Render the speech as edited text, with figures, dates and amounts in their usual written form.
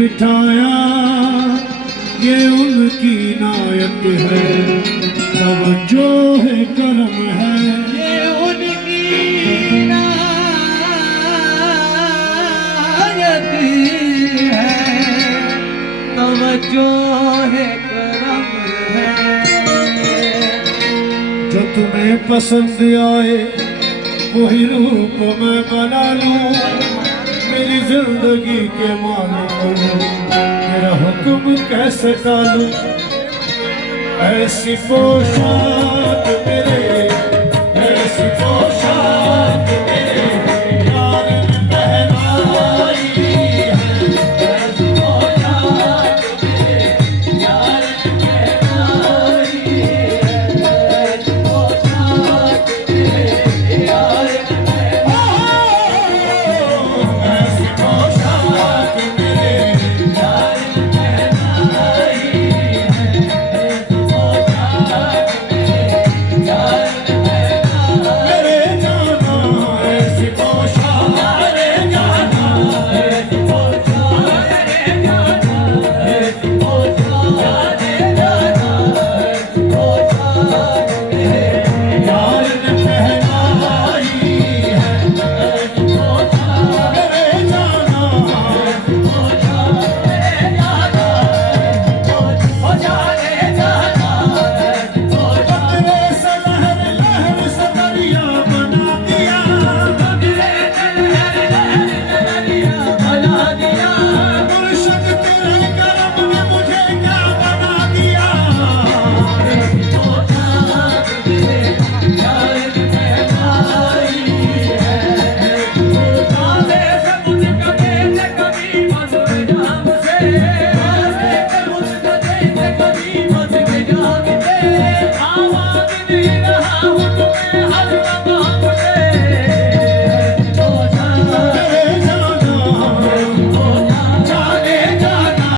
बिठाया ये उनकी नायत है, तवज्जो है करम है, ये उनकी नायत है, तवज्जो है करम है। जो तुम्हें पसंद आए वही रूप मैं बना लूं, मेरी जिंदगी के मालिक तेरा हुक्म कैसे टालूं। ऐसी पोशाक मेरे, ऐसी पोशाक